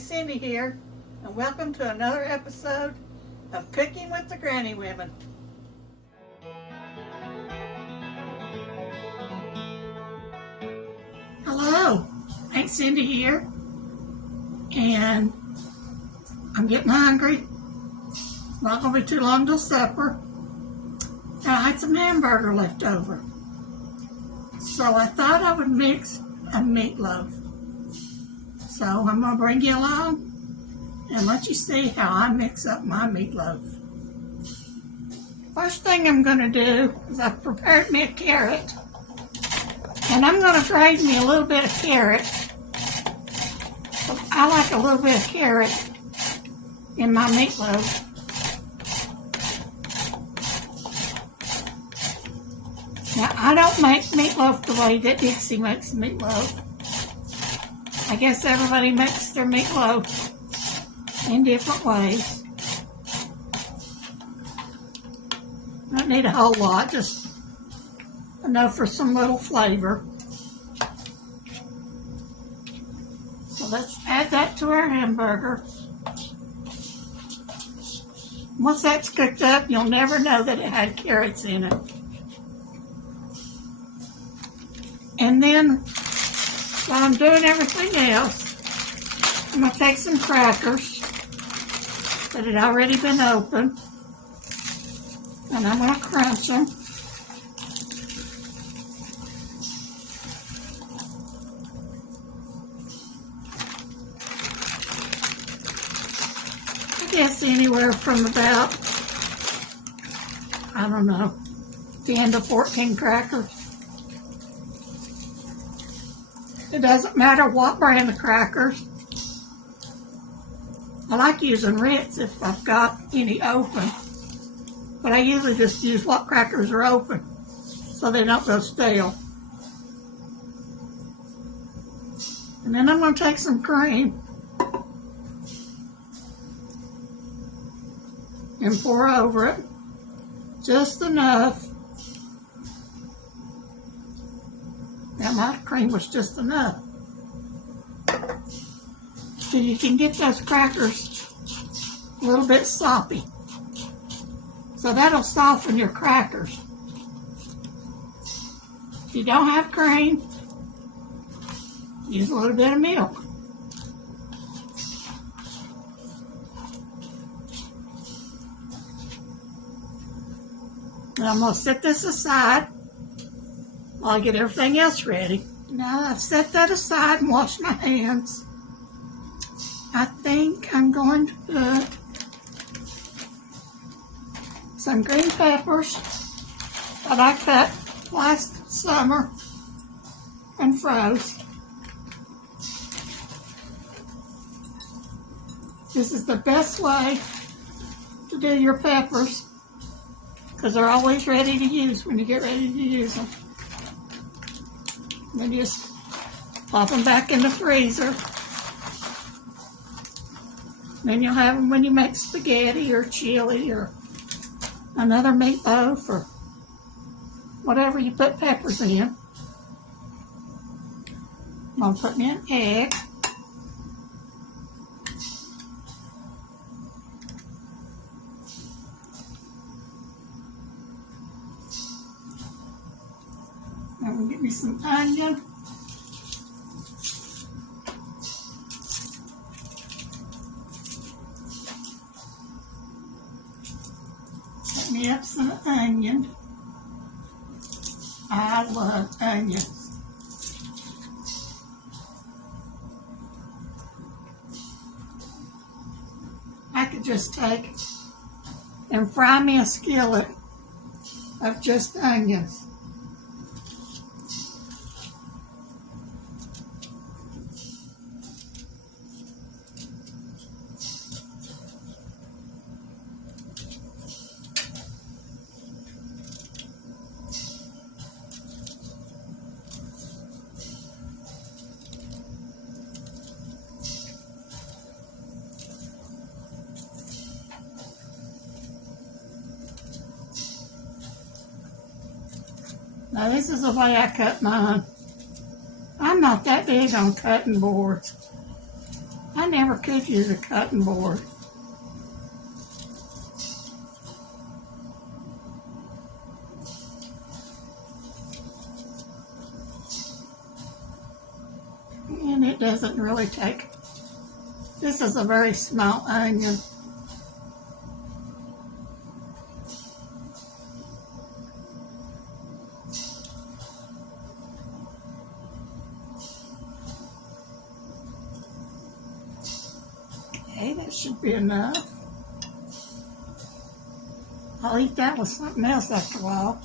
Cindy here, and welcome to another episode of Cooking with the Granny Women. Hello, Aunt Cindy here, and I'm getting hungry. It's not going to be too long till supper, and I had some hamburger left over. So I thought I would mix a meatloaf. So I'm going to bring you along and let you see how I mix up my meatloaf. First thing I'm going to do is I've prepared me a carrot. And I'm going to grate me a little bit of carrot. I like a little bit of carrot in my meatloaf. Now, I don't make meatloaf the way that Dixie makes meatloaf. I guess everybody makes their meatloaf in different ways. I don't need a whole lot, just enough for some little flavor. So let's add that to our hamburger. Once that's cooked up, you'll never know that it had carrots in it. And then, while I'm doing everything else, I'm going to take some crackers that had already been opened, and I'm going to crunch them. I guess anywhere from about, 10 to 14 crackers. It doesn't matter what brand of crackers. I like using Ritz if I've got any open, but I usually just use what crackers are open so they don't go stale. And then I'm going to take some cream and pour over it, just enough. Now my cream was just enough. So you can get those crackers a little bit soppy. So that'll soften your crackers. If you don't have cream, use a little bit of milk. And I'm going to set this aside while I get everything else ready. Now I've set that aside and washed my hands. I think I'm going to put some green peppers that I cut last summer and froze. This is the best way to do your peppers because they're always ready to use when you get ready to use them. Then just pop them back in the freezer. Then you'll have them when you make spaghetti or chili or another meatloaf or whatever you put peppers in. I'm going to put in an egg. I'm going to get me some onion. Cut me up some onion. I love onions. I could just take and fry me a skillet of just onions. Now this is the way I cut mine. I'm not that big on cutting boards. I never could use a cutting board. And it doesn't really take. This is a very small onion. Okay, that should be enough. I'll eat that with something else after a while.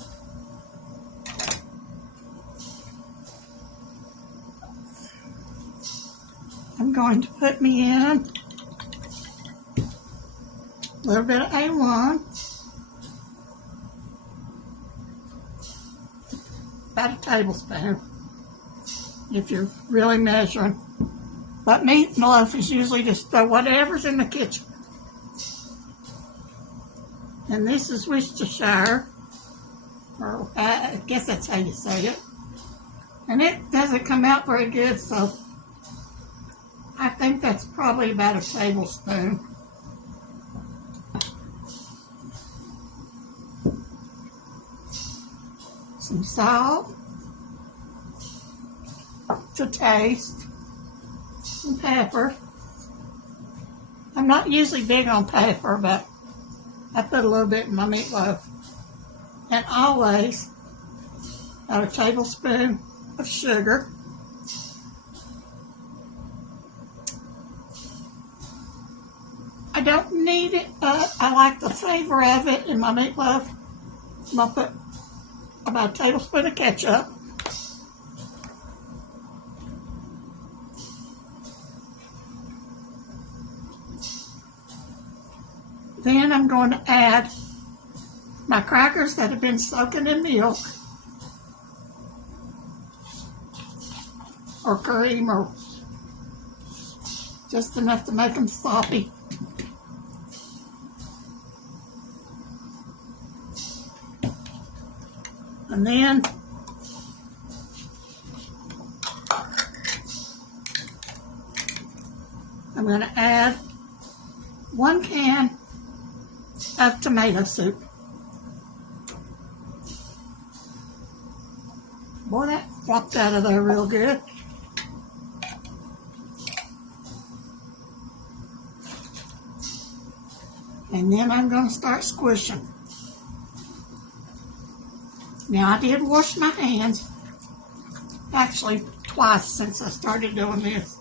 I'm going to put me in a little bit of A1, about a tablespoon, if you're really measuring. But meatloaf is usually just whatever's in the kitchen. And this is Worcestershire, or I guess that's how you say it. And it doesn't come out very good, so I think that's probably about a tablespoon. Some salt to taste. Some pepper. I'm not usually big on pepper, but I put a little bit in my meatloaf. And always about a tablespoon of sugar. I don't need it, but I like the flavor of it in my meatloaf. I'm going to put about a tablespoon of ketchup. Then I'm going to add my crackers that have been soaking in milk or cream, or just enough to make them sloppy. And then I'm going to add 1 can of tomato soup. Boy, that flopped out of there real good. And then I'm going to start squishing. Now, I did wash my hands, actually twice since I started doing this.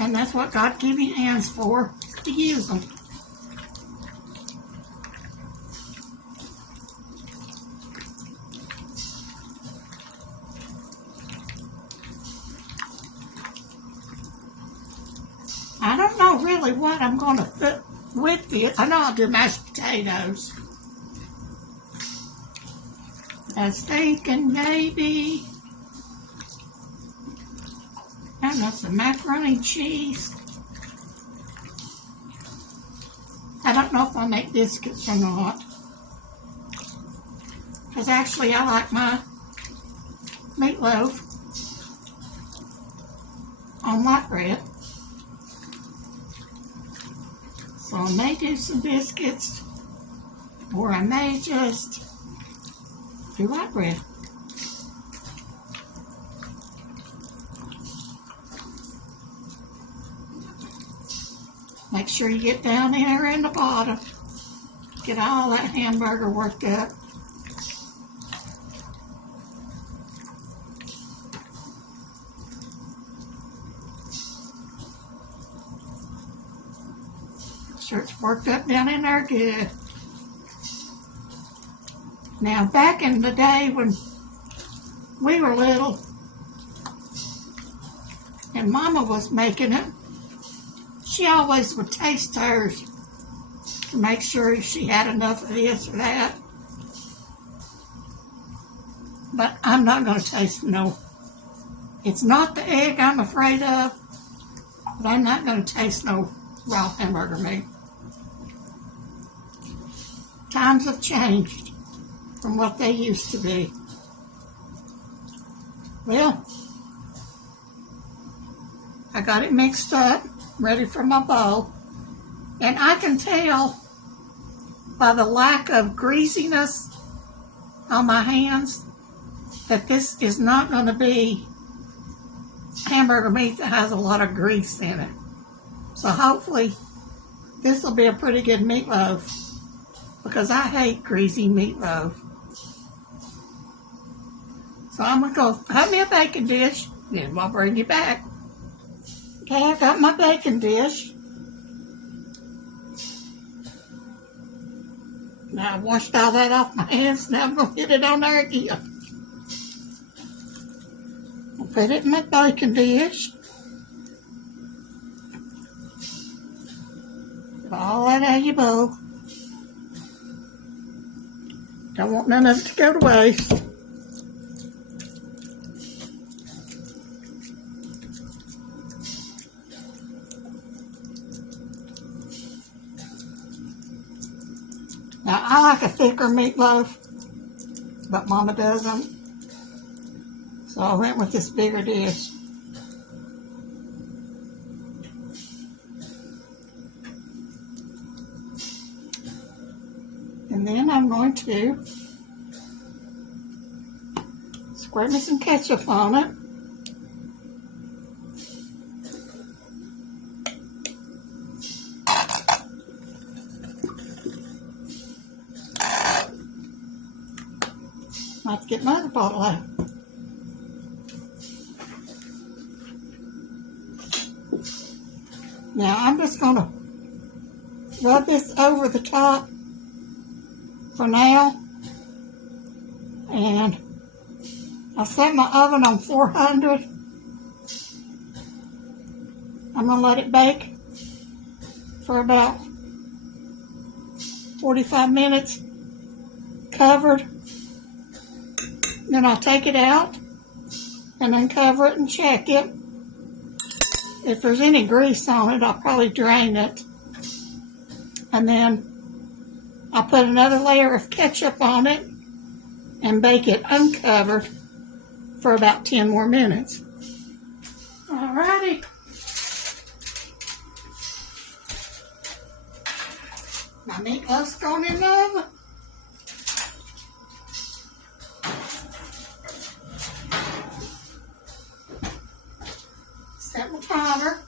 And that's what God gave me hands for, to use them. I don't know really what I'm going to put with it. I know I'll do mashed potatoes. I was thinking maybe, I don't know, some macaroni and cheese. I don't know if I'll make biscuits or not. Because actually I like my meatloaf on white bread. So I may do some biscuits, or I may just do white bread. Make sure you get down there in the bottom. Get all that hamburger worked up. sure it's worked up down in there good. Now, back in the day when we were little and Mama was making it, she always would taste hers to make sure she had enough of this or that. But I'm not going to taste no. It's not the egg I'm afraid of, but I'm not going to taste no raw hamburger meat. Times have changed from what they used to be. Well, I got it mixed up, ready for my bowl, and I can tell by the lack of greasiness on my hands that this is not going to be hamburger meat that has a lot of grease in it. So hopefully this will be a pretty good meatloaf, because I hate greasy meatloaf. So I'm going to go have me a baking dish, then I'll bring you back. Okay, I got my baking dish. Now I washed all that off my hands, now I'm going to get it on there again. I'll put it in my baking dish. Put all that out of your bowl. Don't want none of it to go to waste. Now, I like a thicker meatloaf, but Mama doesn't. So I went with this bigger dish. And then I'm going to squirt me some ketchup on it. I have to get my other bottle out. Now I'm just going to rub this over the top for now. And I set my oven on 400. I'm going to let it bake for about 45 minutes, covered. Then I'll take it out and then cover it and check it. If there's any grease on it, I'll probably drain it. And then I'll put another layer of ketchup on it and bake it uncovered for about 10 more minutes. Alrighty. My meatloaf's going in the oven. Set my timer.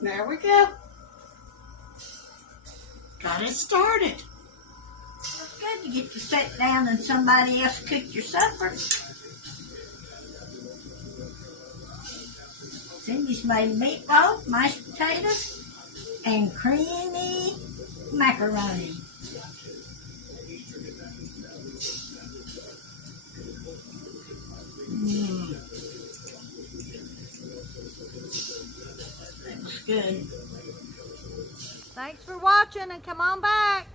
There we go. Got it started. It's good to get to sit down and somebody else cook your supper. Cindy's made meatloaf, mashed potatoes, and creamy macaroni. That was good. Thanks for watching and come on back.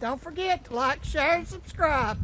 Don't forget to like, share, and subscribe.